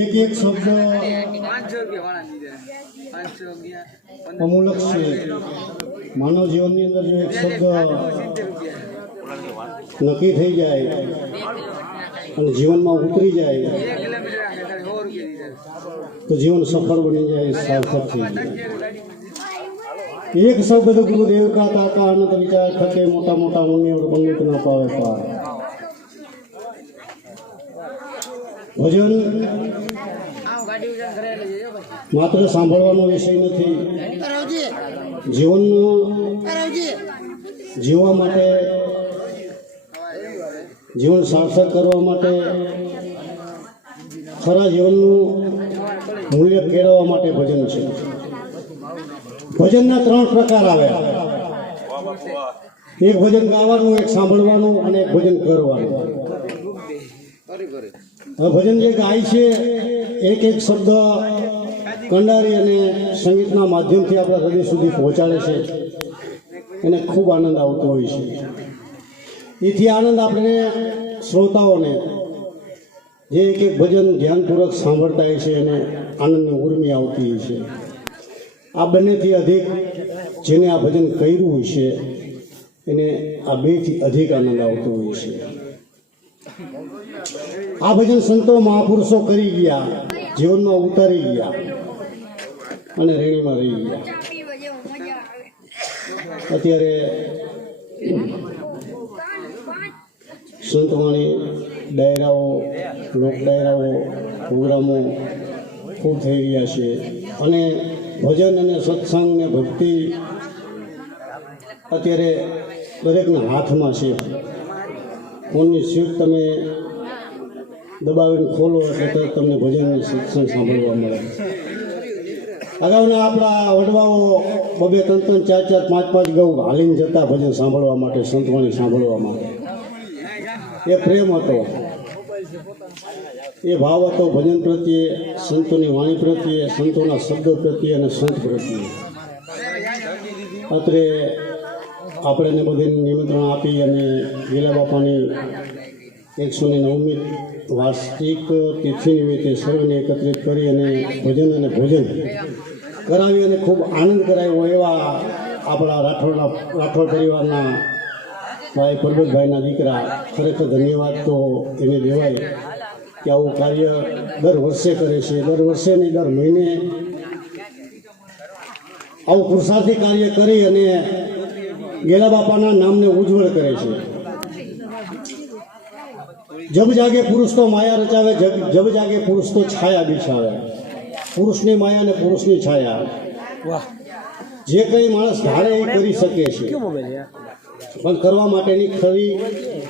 એક એક શબ્દ અમૂલક છે. માનવ જીવનની અંદર જો એક શબ્દ નક્કી થઈ જાય અને જીવનમાં ઉતરી જાય તો જીવન સફળ બની જાય, સાર્થક થઈ જાય. એક શબ્દ ગુરુદેવ કા તાકા અનંત વિચાર થકે મોટા મોટા મુનિઓ પંડિત ન પાવે પાર. ભજન માત્ર સાંભળવાનો વિષય નથી. જીવનનું જીવવા માટે, જીવન સાર્થક કરવા માટે, ખરા જીવનનું મૂલ્ય કેળવવા માટે ભજન છે. ભજનના 3 પ્રકાર આવે. એક ભજન ગાવાનું, એક સાંભળવાનું અને એક ભજન કરવાનું. હવે ભજન જે ગાય છે એક એક શબ્દ કંડારી અને સંગીતના માધ્યમથી આપણા હૃદય સુધી પહોંચાડે છે. એને ખૂબ આનંદ આવતો હોય છે. એથી આનંદ આપણે શ્રોતાઓને જે એક એક ભજન ધ્યાનપૂર્વક સાંભળતા હોય છે એને આનંદની ઉર્મી આવતી હોય છે. આ બંનેથી અધિક જેને આ ભજન કર્યું હોય છે એને આ બેથી અધિક આનંદ આવતો હોય છે. આ ભજન સંતો મહાપુરુષો કરી ગયા, જીવનમાં ઉતારી ગયા અને રેણીમાં રહી ગયા. અત્યારે સંતવાણી ડાયરાઓ, લોક ડાયરાઓ, પ્રોગ્રામો ખૂબ થઈ રહ્યા છે અને ભજન અને સત્સંગ ને ભક્તિ અત્યારે દરેકના હાથમાં છે. ફોનની સીટ તમે દબાવીને ખોલો એટલે તમને ભજન અને સત્સંગ સાંભળવા મળે. અગાઉના આપણા વડવાઓ 2-2, 3-3, 4-4, 5-5 ગૌ હાલીને જતા ભજન સાંભળવા માટે, સંતવાણી સાંભળવા માટે. એ પ્રેમ હતો, એ ભાવ હતો ભજન પ્રત્યે, સંતોની વાણી પ્રત્યે, સંતોના શબ્દો પ્રત્યે અને સંત પ્રત્યે. અત્રે આપણે બધાને નિમંત્રણ આપી અને ગેલા બાપાની 109મી વાર્ષિક તિથિ નિમિત્તે સર્વને એકત્રિત કરી અને ભજન અને ભોજન કરાવી અને ખૂબ આનંદ કરાવ્યો. એવા આપણા રાઠોડ પરિવારના ભાઈ પરબતભાઈના દીકરા, ખરેખર ધન્યવાદ તો એને દેવાય કે આવું કાર્ય દર વર્ષે કરે છે. દર વર્ષે નહીં, દર મહિને આવું પુરુષાર્થી કાર્ય કરી અને ગેલા બાપાના નામને ઉજ્જવળ કરે છે. જબ જાગે પુરુષ તો માયા રચાવે, જબ જાગે પુરુષ તો છાયા બિછાવે. પુરુષની માયા અને પુરુષની છાયા, જે કંઈ માણસ ધારે એ કરી શકે છે, પણ કરવા માટેની ખરી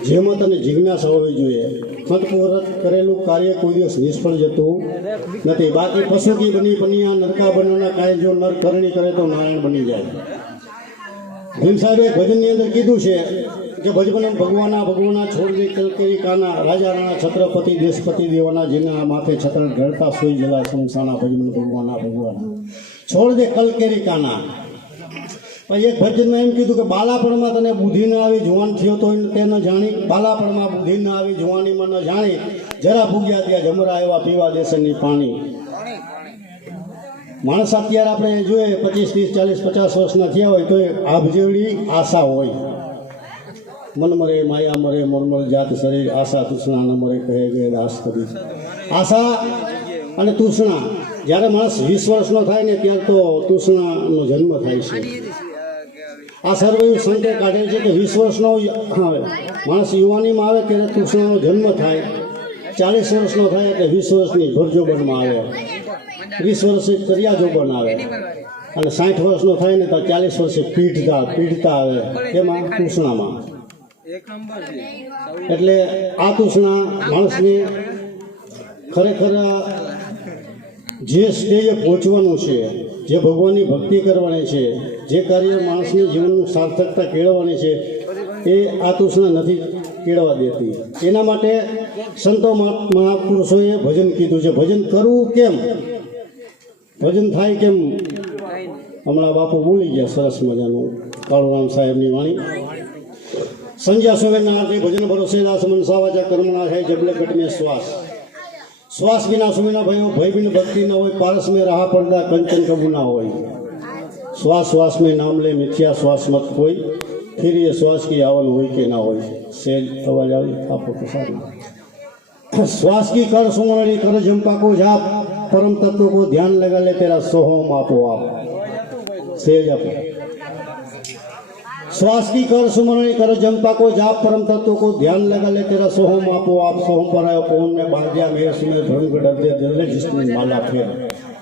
જેમત અને જિજ્ઞાસા હોવી જોઈએ. ખતપૂર્વક કરેલું કાર્ય કોઈ દિવસ નિષ્ફળ જતું નથી. બાકી પશુ કી બની પનિયા નરકા બનવાના કાંઈ જો નર કરણી કરે તો નારાયણ બની જાય. ભીમ સાહેબે ભજનની અંદર કીધું છે કે ભજબનમ ભગવાના છોડની કલકેરી કાના, રાજા રાણા છત્રપતિ દેશપતિ દેવાના, જેના માથે છત્ર ઢળતા સોઈ જલા શમશાના, ભજબન ભગવાના છોડ દે કલકેરી કાના. એક ભજનમાં એમ કીધું કે બાલાપણમાં તને બુદ્ધિ ન આવી, જુવાન થયો તો તે ન જાણી. બાલાપણમાં બુદ્ધિ ન આવી, જુવાનીમાં ન જાણી, જરા ભૂગ્યા ત્યાં જમરા એવા પીવા દેશની પાણી. માણસ અત્યારે આપણે જોઈએ 25, 30, 40, 50 વર્ષના થયા હોય તો આભ જેવડી આશા હોય. મન મરે માયા મરે મોરમલ જાત શરીર, આશા તૃષ્ણા ન મરે કહે ગયે દાસ કરી. આશા અને તૃષ્ણા, જ્યારે માણસ 20 વર્ષનો થાય ને ત્યારે તો તૃષ્ણાનો જન્મ થાય છે. આ સર્વે સંતે કાઢે છે કે 20 વર્ષનો માણસ યુવાનીમાં આવે ત્યારે તૃષ્ણાનો જન્મ થાય, 40 વર્ષનો થાય એટલે 20 વર્ષની ભરજોબનમાં આવે, 20 વર્ષે કર્યાજોબન આવે અને 60 વર્ષનો થાય ને તો 40 વર્ષે પીઢતા આવે. એમાં તૃષ્ણામાં એટલે આ તૃષ્ણા માણસને ખરેખર જે સ્ટેજે પહોંચવાનું છે, જે ભગવાનની ભક્તિ કરવાની છે, જે કાર્ય માણસની જીવનનું સાર્થકતા કેળવવાની છે, એ આ તૃષ્ણા નથી કેળવા દેતી. એના માટે સંતો મહાપુરુષોએ ભજન કીધું છે. ભજન કરવું કેમ, ભજન થાય કેમ, હમણાં બાપુ બોલી ગયા સરસ મજાનું કાળુરામ સાહેબની વાણી. સંજ્ઞા સુવેરના આરતી ભજન ભરોસે દાસ મનસા વાચા કર્મના થાય જબલે કટમે શ્વાસ. શ્વાસ વિના સુમિના भयो भय बिन भक्ति न હોય पारस में रहा पर्दा कंचन कबू ना હોય श्वास श्वास में नाम ले मिथ्या श्वास मत कोई फिर ये श्वास की आवन हुई के ना હોય सेज अवाज આવી આપો તો સારું श्वास की कर सुमरणी कर जंपा को जाप परम तत्व को ध्यान लगा ले तेरा सोहम आपो आप सेज आपो श्वास की कर सुमरणी कर जंपा को जाप परम तत्व को ध्यान लगा ले तेरा सोहम आपो आप सोहम पर आयो पवन में बांध दिया मेरे में भ्रम गढ़ दे दिल जिसमें माला फेर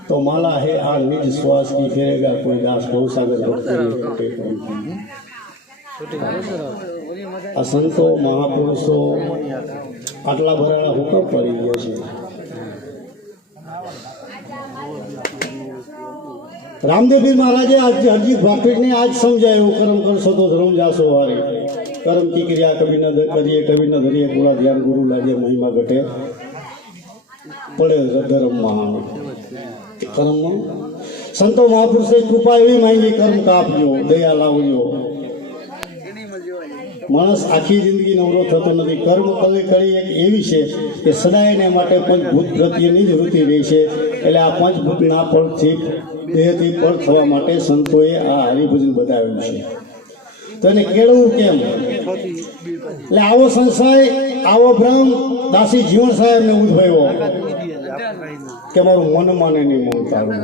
तो माला है आ निज श्वास की फेरेगा कोई दास गौसागर भक्ति आ संतो महापुरुषो आटला भराड़ा हुकम पड़ी गया है रामदेवपीर महाराजे आज हरजी भापेट ने आज समझायो कर्म करशो तो धर्म जासो हारे कर्म की क्रिया कभी न करिए कभी न धरिए पूरा ध्यान गुरु लागे महिमा घटे पड़े धर्म महान कर्म संतो महापुरुष से कृपा एवी मांगी कर्म कापजो दया लावजो मानस आखी जिंदगी नवरो थतो नहीं कर्म कड़ी एक एवी है कि सदाय ने माटे पंचभूत प्रत्येनी ज वृत्ति रही है એટલે આ પંચભૂતના ફળથી દેહથી ફળ થવા માટે સંતોએ આ હરિભજન બતાવ્યું છે તો એને કેળવું કેમ એટલે આવો સંશય આવો ભ્રમ દાસી જીવન સાહેબને ઉદ્ભવ્યો કે મારું મન માને નહીં મન તારું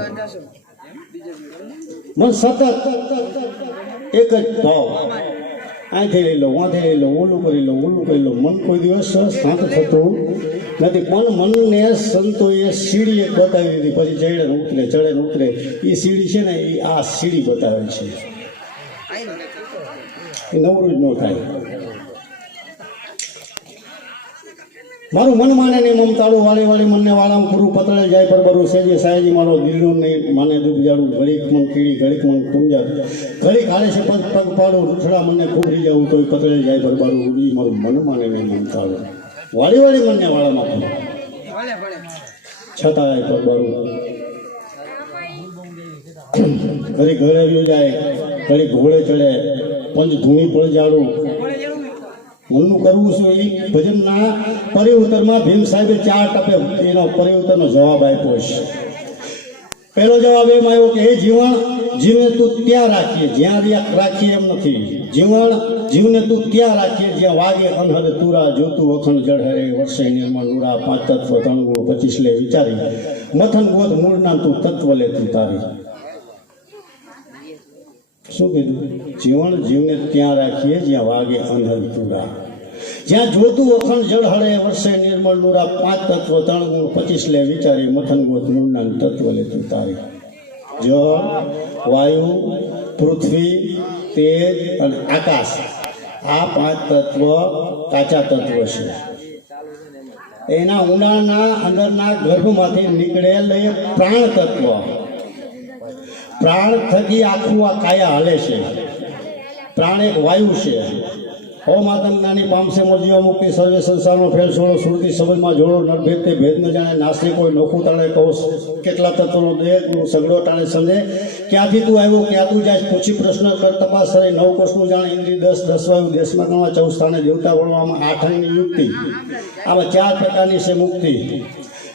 મન સતત એક જ ભાવ અહીંથી લઈ લો વાંથી લઈ લો ઓલું કરી લો મન કોઈ દિવસ શાંત થતું નથી પણ મનને સંતોએ સીડી એક બતાવી દીધી પછી ચડે ને ઉતરે એ સીડી છે ને એ આ સીડી બતાવે છે એ નવરું જ ન થાય મારું મન માને નહીં મમતાળું વાળી મનને વાળામાં પૂરું પતળે જાય પર બરું સેજે સાહેજી મારો દિલનું નહીં માને દુબજાડું ઘડીક મન કીડી ઘડીક મન કુંજાર ઘડીક હાલે છે પગ પાડું રૂઠડા મને ખૂબરી જવું તોય પતળે જાય પર બારું ઉડી મારું મન માને નહીં મમતાળું વાળી મનને વાળામાં છતાં પર બારું ઘડી ઘરે જાય ઘડી ઘોડે ચડે પંચ ધૂણી પડ જાડું મનનું કરવું શું એ ભજનના પરિવર્તનમાં ભીમ સાહેબે 4 ટપે એનો પરિવર્તનનો જવાબ આપ્યો છે પહેલો જવાબ એમ આવ્યો કે હે જીવન જીવને તું ત્યાં રાખીએ જ્યાં રાખીએ એમ નથી જીવને તું ત્યાં રાખીએ જ્યાં વાગે અનહદ તુરા જોતું અખંડ જળહરે વર્ષે નિર્મળ નુરા 5 તત્વ 3 ગુણ 25 લે વિચારી મથન ગોત મૂળના તું તત્વ લે તું તારી શું કીધું જીવને ત્યાં રાખીએ જ્યાં વાગે અનહદ તુરા જ્યાં જોતું અખંડ જળ હળે વર્ષે નિર્મળ નુરા 5 તત્વ 3 ગુણ 25 લે વિચારી મથન ગોત મૂળના તત્વ લે તું તારી જળ વાયુ પૃથ્વી તેજ અને આકાશ આ 5 તત્વ કાચા તત્વ છે એના ઊંડાણના અંદરના ગર્ભમાંથી નીકળેલ એ પ્રાણ તત્વ પ્રાણ થકી આખું આ કાયા હાલે છે પ્રાણ એક વાયુ છે ઓમ આતંક જ્ઞાની પામશે મોજીવા મુક્તિ સર્વે સંસારનો ફેર છોડો સુરતી સંબંધમાં જોડો નરભેદ તે ભેદ ન જાણે નાસ્તિક કોઈ નોખું તાણે કહો કેટલા તત્વનો દેહ સગડો ટાણે સમજે ક્યાંથી તું આવ્યો ક્યાં તું જાય પૂછી પ્રશ્ન કર તપાસ કરે 9 કોષનું જાણે ઇન્દ્રિય 10 વાયુ દેશમાં ગણવા 14 સ્થાને દેવતા વળવામાં 8 અંગની યુક્તિ આમાં 4 પ્રકારની છે મુક્તિ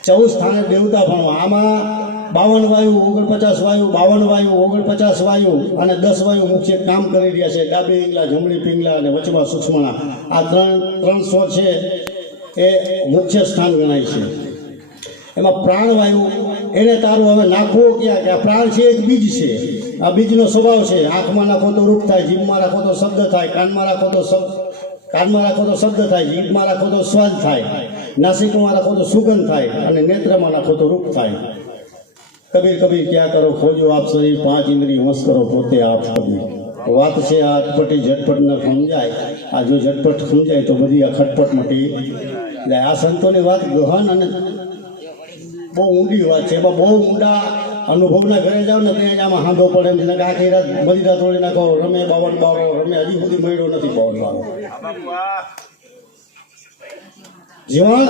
14 સ્થાને દેવતા ભણવા આમાં 52 વાયુ 49 વાયુ 52 વાયુ 49 વાયુ અને 10 વાયુ મુખ્ય કામ કરી રહ્યા છે ડાબી પિંગલા જમણી પિંગલા અને વચમાં સૂક્ષ્મણા આ 300 છે એ મુખ્ય સ્થાન ગણાય છે એમાં પ્રાણવાયુ એને તારું હવે નાખવો ક્યાં કે આ પ્રાણ છે એક બીજ છે આ બીજનો સ્વભાવ છે આંખમાં નાખો તો રૂપ થાય જીભમાં રાખો તો શબ્દ થાય કાનમાં રાખો તો શબ્દ થાય જીભમાં રાખો તો સ્વાદ થાય નાસિકમાં રાખો તો સુગંધ થાય અને નેત્રમાં રાખો તો રૂપ થાય કબીર ક્યાં કરો ખોજો આપ શરીર 5 ઇન્દ્રિય વશ કરો પોતે આપ કબીર વાત છે આ અટપટી ઝટપટ ન સમજાય આ જો ઝટપટ સમજાય તો બધી આ ખટપટ મટી જાય આ સંતોની વાત ગહન અને બહુ ઊંડી વાત છે એમાં બહુ ઊંડા અનુભવના ઘરે જાવ ને ત્યાં જ આમાં હાંધો પડે એમ છે કે આખી રાત મદિરા તોડી નાખો રમે 52 બારો રમે હજી સુધી મળ્યો નથી 52 બારો જીવન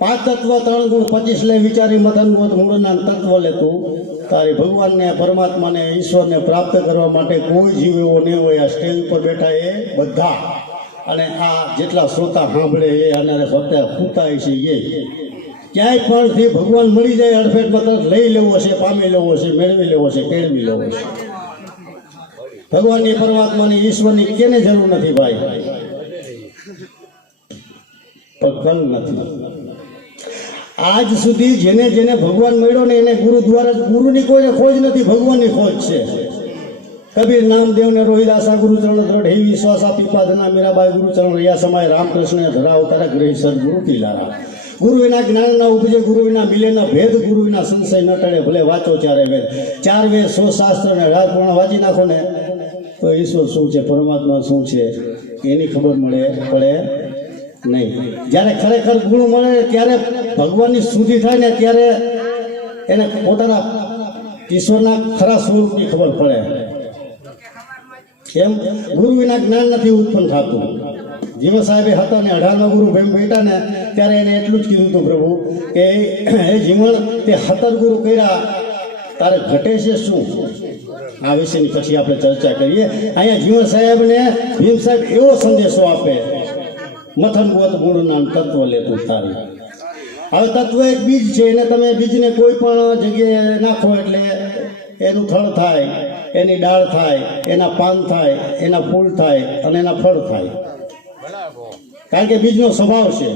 5 તત્વ 3 ગુણ 25 લે વિચારી મથન ગોત મૂળના તત્વ લે તું તારી ભગવાનને પરમાત્માને ઈશ્વરને પ્રાપ્ત કરવા માટે કોઈ જીવ એવો નહીં હોય આ સ્ટેજ ઉપર બેઠા એ બધા અને આ જેટલા શ્રોતા સાંભળે એ અને ફક્ત ખૂતા છે એ ક્યાંય પણ થી ભગવાન મળી જાય અડફેટમાં તરત લઈ લેવો છે, પામી લેવો છે, મેળવી લેવો છે, કેળવી લેવો છે. ભગવાનની, પરમાત્માની, ઈશ્વરની કેને જરૂર નથી ભાઈ, પણ કલ નથી. આજ સુધી જેને જેને ભગવાન મળ્યો ને એને ગુરુ દ્વારા, ગુરુની કોઈને ખોજ નથી, ભગવાનની ખોજ છે. કબીર નામદેવ ને રોહિદાસા ગુરુચરણ દ્રઢ હી વિશ્વાસા પીપાધના મીરાબાઈ ગુરુચરણ રહ્યા સમાય રામકૃષ્ણ ધરા અવતારા ગ્રહી સદગુરુ તિલારા. ગુરુ વિના જ્ઞાન ના ઉપજે, ગુરુ વિના મિલે ન ભેદ, ગુરુ વિના સંશય ન ટળે, ભલે વાંચો ચારે વેદ. 4 વેદ 100 શાસ્ત્ર ને 18 પુરાણ વાંચી નાખો ને તો ઈશ્વર શું છે, પરમાત્મા શું છે એની ખબર પડે નહીં. જ્યારે ખરેખર ગુણ મળે ત્યારે ભગવાનની સુધી થાય ને ત્યારે એને પોતાના ઈશ્વરના ખરા સ્વરૂપની ખબર પડે. એમ ગુરુ વિના જ્ઞાન નથી ઉત્પન્ન થતું. જીવન સાહેબે હતા ને 18મા ગુરુ બેઠા ને ત્યારે એને એટલું જ કીધું હતું પ્રભુ કે હે જીવન તે 17 ગુરુ કર્યા, તારે ઘટે છે શું? આ વિશેની પછી આપણે ચર્ચા કરીએ. અહીંયા જીવન સાહેબને ભીમ સાહેબ એવો સંદેશો આપે, મથન ગોત મૂળ નામ તત્વ લેતું તારી. હવે તત્વ એક બીજ છે, એને તમે બીજને કોઈ પણ જગ્યાએ નાખો એટલે એનું થળ થાય, એની ડાળ થાય, એના પાન થાય, એના ફૂલ થાય અને એના ફળ થાય, કારણ કે બીજનો સ્વભાવ છે.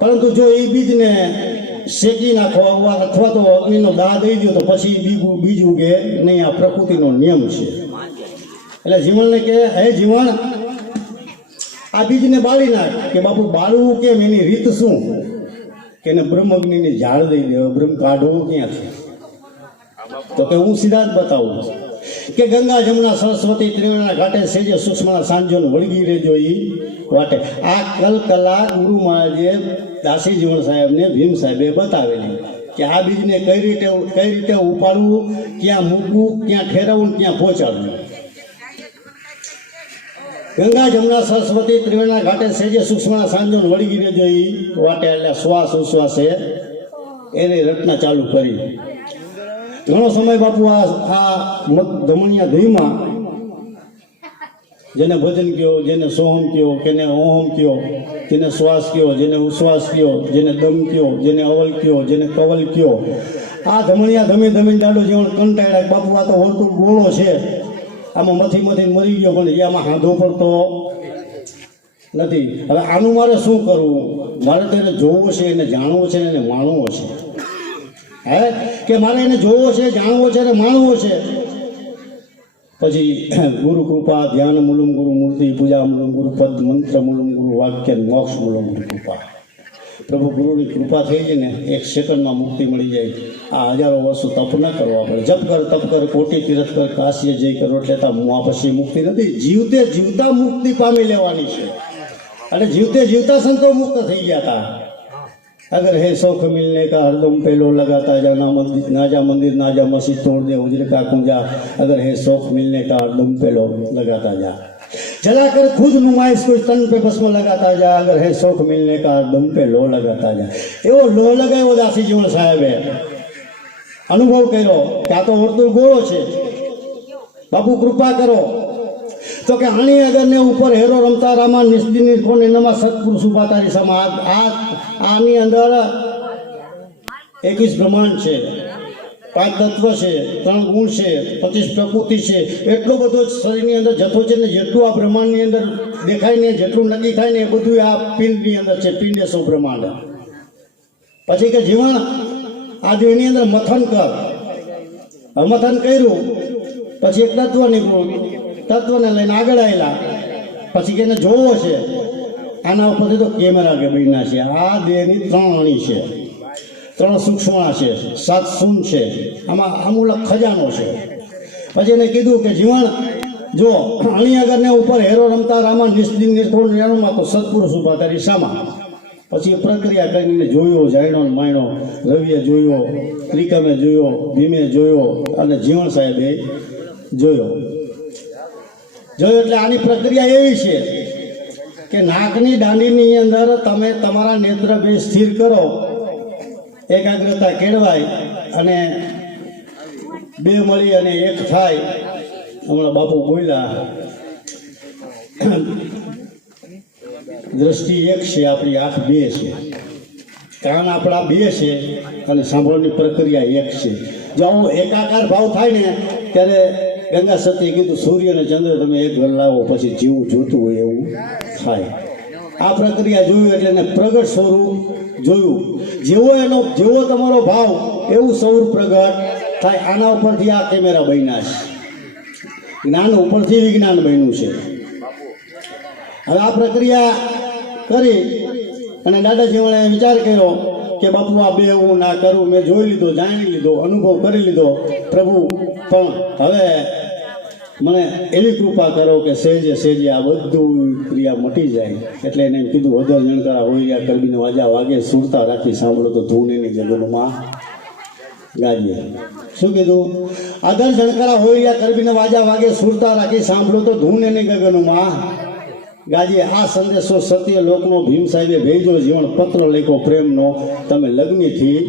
પરંતુ જો એ બીજને શેકી નાખો અથવા તો અગ્નિનો દાહ દઈ દો તો પછી બીજ ઉગે નહીં. આ પ્રકૃતિનો નિયમ છે. એટલે જીવનને કહે હે જીવન આ બીજને બાળી નાખ. કે બાપુ બાળવું કેમ, એની રીત શું? કે એને બ્રહ્મગ્નિની ઝાડ દઈ દે. બ્રહ્મ કાઢવું ક્યાંથી? તો કે હું સીધા જ બતાવું કે ગંગા જમુના સરસ્વતી ત્રિવેણીના ઘાટે સેજે સૂક્ષ્મના સાંજોને વળગી રહેજો એ વાટે. આ કલકલા ગુરુ મહારાજે દાસી જીવન સાહેબને ભીમ સાહેબે બતાવેલી કે આ બીજને કઈ રીતે ઉપાડવું, ક્યાં મૂકવું, ક્યાં ઠેરવવું, ક્યાં પહોંચાડવું. ગંગા જમુના સરસ્વતી ત્રિવેણીના ઘાટે સેજે સૂક્ષ્મના સાંજોને વળગી રહેજો એ વાટે. એટલે શ્વાસ ઉશ્વાસે એની રચના ચાલુ કરી. ઘણો સમય બાપુ આ ધમણિયા ધીમાં જેને ભજન કયો, જેને સોહમ કયો, જેને ઓહમ કયો, જેને શ્વાસ કયો, જેને ઉશ્વાસ કયો, જેને દમ કયો, જેને અવલ કયો, જેને કવલ કયો, આ ધમણિયા ધમી દાડો જેવણ કંટાળ્યા. બાપુ આ તો વર્તુળ ગોળો છે, આમાં મથી મરી ગયો, પણ આમાં હાંધો પડતો નથી. હવે આનું મારે શું કરવું? મારે તો એને જોવું છે, એને જાણવું છે, એને માણવું છે. હે કે મારે એને જોવો છે, જાણવો છે અને માણવો છે. પછી ગુરુ કૃપા ધ્યાન મૂલમ ગુરુ મૂર્તિ પૂજા મૂલમ ગુરુ પદ મંત્ર મૂલમ ગુરુ વાક્ય મોક્ષ મૂલમ ગુરુ કૃપા. પ્રભુ ગુરુની કૃપા થઈ જાય ને 1 સેકન્ડમાં મુક્તિ મળી જાય. આ હજારો વર્ષો તપ ન કરવા પડે. જપ કર, તપ કર, કોટી તીરથ કર, કાશીએ જઈ કરો એટલે આ પછી મુક્તિ નથી. જીવતે જીવતા મુક્તિ પામી લેવાની છે. અને જીવતે જીવતા સંતો મુક્ત થઈ ગયા હતા. अगर है शौक मिलने का हरदम पेलो लगाता जा, ना जा मंदिर ना जा मस्जिद तोड़ दे उजरे का कुंजा. अगर है शौक मिलने का हरदम पेलो लगाता जा, जलाकर खुद नुमाइश को तन पे भस्म लगाता जा. अगर है शौक मिलने का हरदम पे लो लगाता जा. एवो लो लगायो દાસી જીવન સાહેબે. અનુભવ કર્યો કે આ તો વર્તુળ ગોળો છે, બાપુ કૃપા કરો. તો કે આણી અગરને ઉપર હેરો રમતા રામા નિસ્દિન નિર્ખોણ એનામાં સત્પુરુષ ઉભા તારી સમા. આની અંદર 21 બ્રહ્માંડ છે, 5 તત્વ છે, 3 ગુણ છે, 25 પ્રકૃતિ છે. એટલો બધો શરીરની અંદર જથ્થો છે ને જેટલું આ બ્રહ્માંડની અંદર દેખાય ને જેટલું નક્કી થાય ને એ બધું આ પિંડની અંદર છે. પિંડ એ સૌ બ્રહ્માંડ. પછી કે જીવન આ દેહની અંદર મથન કર. મથન કર્યું પછી એક તત્વ નીકળ્યું, તત્વને લઈને આગળ આવેલા. પછી કે એને જોવો છે. આના ઉપરથી તો કેમેરા કે બન્યા છે. આ દેહની 3 અણી છે, 3 સૂક્ષ્મણા છે, 7 શૂન્ય છે, આમાં અમૂલક ખજાનો છે. પછી એને કીધું કે જીવન જો અણી આગળને ઉપર હેરો રમતા રામા નિસ્દિન નિર્ખોણ નિર્ણયમાં તો સત્પુરુષ ઉભા તારી સામા. પછી પ્રક્રિયા કરીને જોયો, જાણ્યો ને માણ્યો. રવિએ જોયો, ત્રિકમે જોયો, ભીમે જોયો અને જીવન સાહેબે જોયો. એટલે આની પ્રક્રિયા એવી છે કે નાકની દાંડીની અંદર તમે તમારા નેત્ર બે સ્થિર કરો, એકાગ્રતા કેળવાય અને 2 મળી અને 1 થાય. હમણાં બાપુ બોલ્યા દ્રષ્ટિ 1 છે, આપણી આંખ 2 છે. કાન આપણા બે છે અને સાંભળવાની પ્રક્રિયા એક છે. જો આવો એકાકાર ભાવ થાય ને ત્યારે ગંગા સતીએ કીધું સૂર્ય અને ચંદ્ર તમે એક ઘર લાવો પછી જીવું જોતું હોય એવું થાય. આ પ્રક્રિયા જોયું એટલે એને પ્રગટ સ્વરૂપ જોયું. જેવો તમારો ભાવ એવું સ્વરૂપ પ્રગટ થાય. આના ઉપરથી આ કેમેરા બન્યા છે. જ્ઞાન ઉપરથી વિજ્ઞાન બન્યું છે. હવે આ પ્રક્રિયા કરી અને દાદાજીઓને વિચાર કર્યો કે બાપુ આ બે હું ના કરું. મેં જોઈ લીધો, જાણી લીધો, અનુભવ કરી લીધો. પ્રભુ પણ હવે મને એવી કૃપા કરો કે સહેજે સહેજે આ બધું ક્રિયા મટી જાય. એટલે એને કીધું હદર જણકારા હોય કરબીને વાજા વાગે સુરતા રાખી સાંભળો તો ધૂન એની જગનમાં ગાજે. શું કીધું? આદર જણકારા હોય કરબીને વાજા વાગે સુરતા રાખી સાંભળો તો ધૂન એની ગગનમાં ગાજે. આ સંદેશો સત્ય લોકનો ભીમ સાહેબે ભેજો જીવન પત્ર લખ્યો પ્રેમનો તમે લગ્નથી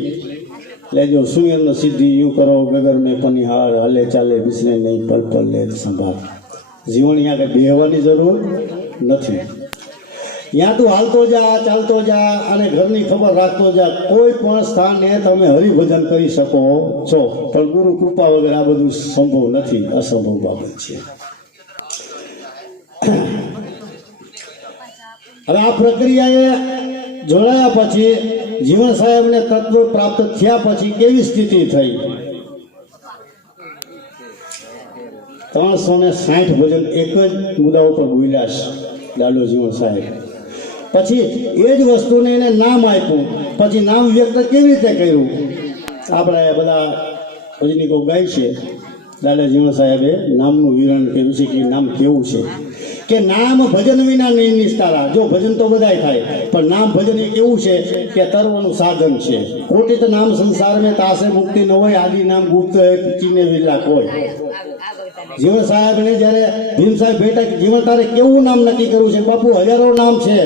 લેજો. સુયન સિદ્ધિ યુ કરો ગગર મેં પનિહાર હલે ચાલે વિસરે નહીં પલ પલ લે સંભાળ. જીવન અહીંયા કંઈ બેહવાની જરૂર નથી. ત્યાં તું હાલતો જા, ચાલતો જા અને ઘરની ખબર રાખતો જા. કોઈ પણ સ્થાને તમે હરિભજન કરી શકો છો, પણ ગુરુ કૃપા વગર આ બધું સંભવ નથી, અસંભવ બાબત છે. હવે આ પ્રક્રિયાએ જોડાયા પછી જીવન સાહેબને તત્વ પ્રાપ્ત થયા પછી કેવી સ્થિતિ થઈ? 360 ભજન એક જ મુદ્દા ઉપર બોલ્યા છે લાલો જીવન સાહેબ. પછી એ જ વસ્તુને એને નામ આપ્યું. પછી નામ વ્યક્ત કેવી રીતે કર્યું? આપણે બધા ભજનીકો ગાય છે. લાલા જીવન સાહેબે નામનું વિવરણ કર્યું છે કે નામ કેવું છે કે નામ ભજન વિના નહીં નિસ્તારા. જો ભજન તો બધાય થાય, પણ નામ ભજન એ કેવું છે કે તરવાનું સાધન છે. કોટિત નામ સંસાર મેં તાસે મુક્તિ ન હોય, આદિ નામ ગુપ્ત ચીને વિલા કોઈ. જીવન સાહેબને જ્યારે ભીમ સાહેબ ભેટા જીવન તારે કેવું નામ નક્કી કર્યું છે? બાપુ હજારો નામ છે.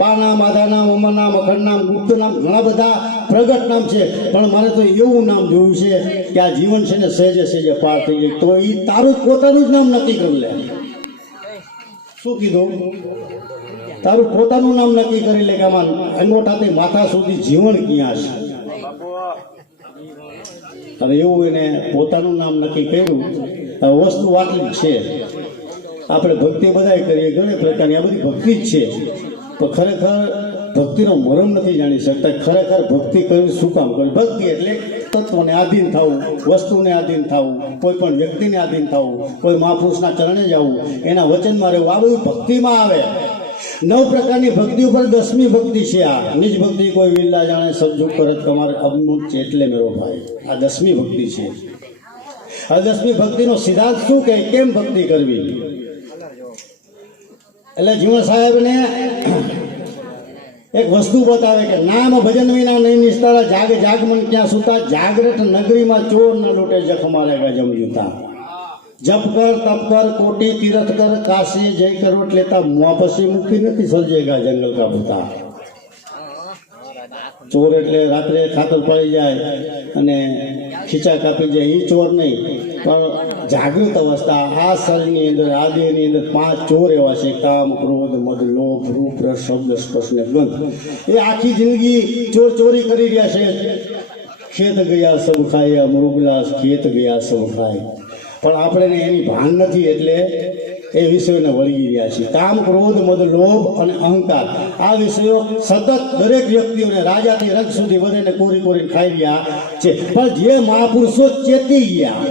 પા નામ, આધા નામ, અમર નામ, અખંડ નામ, ગુપ્ત નામ, ઘણા બધા પ્રગટ નામ છે. પણ મારે તો એવું નામ જોયું છે કે આ જીવન છે ને સહેજે સહેજે પાર થઈ જાય. તો એ તારું પોતાનું જ નામ નક્કી કરી લે. શું કીધું? તારું પોતાનું નામ નક્કી કરી લે કે આમાં અંગોઠાથી માથા સુધી જીવન ક્યાં છે. હવે એવું એને પોતાનું નામ નક્કી કર્યું. વસ્તુ આટલી જ છે. આપણે ભક્તિ બધાય કરીએ, ઘણી પ્રકારની આ બધી ભક્તિ જ છે, પણ ખરેખર ભક્તિનો મરમ નથી જાણી શકતા. ખરેખર ભક્તિ કરવી શું કામ કરવી? ભક્તિ એટલે તત્વને આધીન થવું, વસ્તુને આધીન થવું, કોઈ પણ વ્યક્તિને આધીન થવું, કોઈ મહાપુરુષના ચરણે જવું, એના વચનમાં રહેવું, આ બધું ભક્તિમાં આવે. 9 પ્રકારની ભક્તિ ઉપર 10મી ભક્તિ છે આ. નિજ ભક્તિ કોઈ વિલ્લા જાણે સબજુ કરે તમારે અબમુટ છે એટલે મેરો ભાઈ. આ 10મી ભક્તિ છે. આ 10મી ભક્તિનો સિદ્ધાંત શું કહે, કેમ ભક્તિ કરવી? એટલે જીવન સાહેબને એક વસ્તુ બતાવે કે નામ ભજન વિના નહીં નિસ્તારા. જાગ જાગમન ક્યાં સુતા, જાગ્રત નગરીમાં ચોર ન લૂટે જખ મારેગા જમજુતા. જપ કર, તપ કર, કોટી તીર્થ કર, કાશી જય કરોટ લેતા, મુઆ પછી મુક્તિ નથી સર્જેગા જંગલ કા ભૂતા. ચોર એટલે રાત્રે ખાતર પડી જાય અને ખીચા કાપી જાય, એ ચોર નહીં, પણ જાગૃત અવસ્થા. આ શરીરની અંદર, આ દેહની અંદર 5 ચોર એવા છે: કામ, ક્રોધ, મદ, લોભ, રૂપ, રસ, શબ્દ, સ્પર્શ ને ગંધ. એ આખી જિંદગી ચોરી કરી રહ્યા છે. ખેત ગયા સબ ખાય, મૃગલાસ ખેત ગયા સબ ખાય. પણ આપણે એની ભાન નથી એટલે એ વિષયોને વળગી રહ્યા છે. કામ, ક્રોધ, મદ, લોભ અને અહંકાર, આ વિષયો સતત દરેક વ્યક્તિઓને રાજાથી રગ સુધી વધેને કોરી કોરીને ખાઈ રહ્યા છે. પણ જે મહાપુરુષો ચેતી ગયા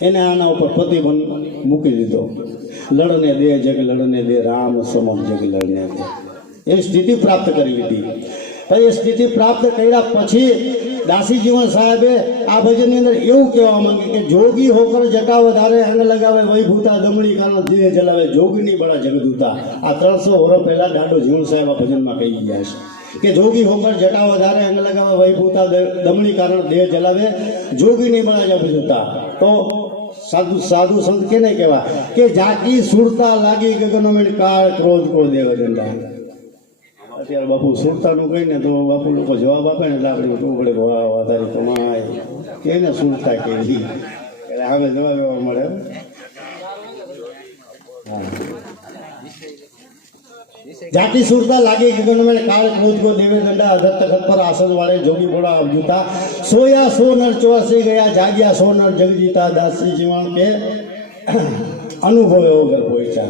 એને આના ઉપર પ્રતિબંધ મૂકી દીધો. લડને દે જગ લડને દે, રામ સમમ જગ લડને દે. એવી સ્થિતિ પ્રાપ્ત કરી લીધી. પછી એ સ્થિતિ પ્રાપ્ત કર્યા પછી દાસી જીવન સાહેબે આ ભજનની અંદર એવું કહેવા માંગે કે જોગી હોકર જટા વધારે અંગ લગાવે, વૈભૂતા દમડી કારણ ધીરે જલાવે, જોગીની બળા જગદૂતા. આ 300 વર્ષ પહેલા દાદો જીવન સાહેબ આ ભજનમાં કહી ગયા છે કે જોગી હોકર જટા વધારે અંગ લગાવે, વૈભૂતા દમડી કારણ દેહ જલાવે, જોગીની બળા જગદૂતા. તો સાધુ સંત કેને કહેવા કે જાકી સુરતા લાગી ગગનો મેળ, કાળ ક્રોધ કો દેવ દંડા. અત્યારે બાપુ સુરતાનું કહીને તો બાપુ લોકો જવાબ આપે ને એટલે આપણે શું પડે, વાહ તારી કમાય કેને સુરતા કેવી, એટલે હવે જવાબ એવા મળે. હા जाति सुरता लागे कि गण में काल क्रोध को देवे दंडा अधर तखत पर आसन वाले जोगी बोड़ा अवजूता सोया सो नर चौसे गया जाग्या सो नर जग जीता दासी जीवन के अनुभव वगर पहुंचा।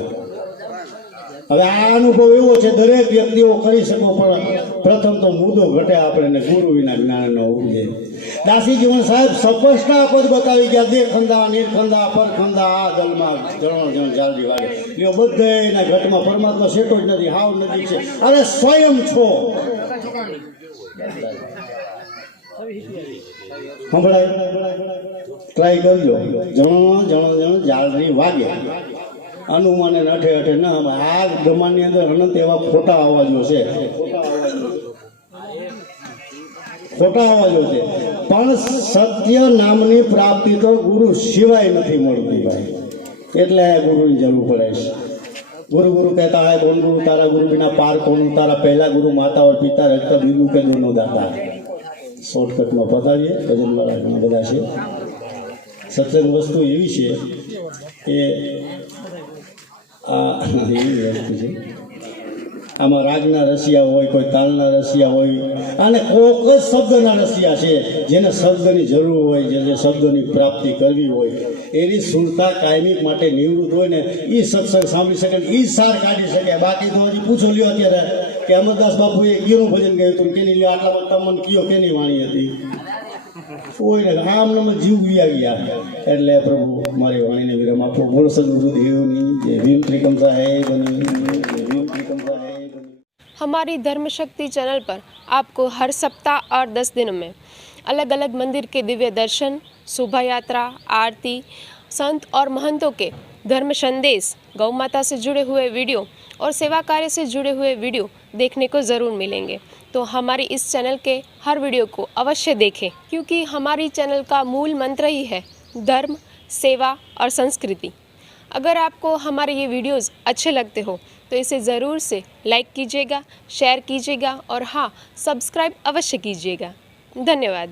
હવે આ અનુભવ એવો છે દરેક વ્યક્તિઓ કરી શકો, પણ પ્રથમ તો મુદ્દો ઘટે આપણે ગુરુ વિના જ્ઞાન ન ઉપજે। દાસી જીવન સાહેબ સ્પષ્ટ પદ બતાવી ગયા, દેખંદા નિરખંદા પરખંદા આ દલમાં જણો જણ જાલડી વાગે લ્યો બધાના ઘટમાં પરમાત્મા સેટો જ નથી, હાવ નથી છે, અરે સ્વયં છો। સંભળાય? ટ્રાય કરજો, જણો જણો જણ જાલડી વાગે અનુમાને અઠે અઠે ન આ ગમાનની અંદર અનંત એવા ખોટા અવાજો છે, ખોટા અવાજો છે, પણ સત્ય નામની પ્રાપ્તિ તો ગુરુ સિવાય નથી મળતી ભાઈ, એટલે ગુરુની જરૂર પડે છે। गुरु गुरु कहता है कौन गुरु तारा गुरु बिना पार कौन तारा, पहला गुरु माता और पिता रक्त बिंदु के दोनों दाता। शॉर्टकट में बताइए, भजन वाला घણા બધા છે। સત્સંગ વસ્તુ એવી છે કે એવી વસ્તુ છે, આમાં રાગના રસિયા હોય, કોઈ તાલના રસિયા હોય, અને કોક જ શબ્દના રસિયા છે જેને શબ્દની જરૂર હોય, જેને શબ્દની પ્રાપ્તિ કરવી હોય, એની સુરતા કાયમી માટે નિવૃત્ત હોય ને એ સત્સંગ સાંભળી શકે, એ સાર કાઢી શકે। બાકી તો હજી પૂછો લ્યો અત્યારે કે અમરદાસ બાપુએ કીનું ભજન ગાયું હતું, કેની લ્યો આટલા તમને કયો કેની વાણી હતી, કોઈને આમ નમ જીવ ગયા। એટલે પ્રભુ મારી વાણીને વિરામ આપો। બોલ સદગુરુદેવની જય। ભીમ ત્રિકમ સાહેબ, ભીમ ત્રિકમ સાહેબ। हमारी धर्म शक्ति चैनल पर आपको हर सप्ताह और 10 दिनों में अलग अलग मंदिर के दिव्य दर्शन, शोभा यात्रा, आरती, संत और महंतों के धर्म संदेश, गौ माता से जुड़े हुए वीडियो और सेवा कार्य से जुड़े हुए वीडियो देखने को ज़रूर मिलेंगे। तो हमारी इस चैनल के हर वीडियो को अवश्य देखें, क्योंकि हमारी चैनल का मूल मंत्र ही है धर्म, सेवा और संस्कृति। अगर आपको हमारे ये वीडियोस अच्छे लगते हो तो इसे ज़रूर से लाइक कीजिएगा, शेयर कीजिएगा और हाँ, सब्सक्राइब अवश्य कीजिएगा। धन्यवाद।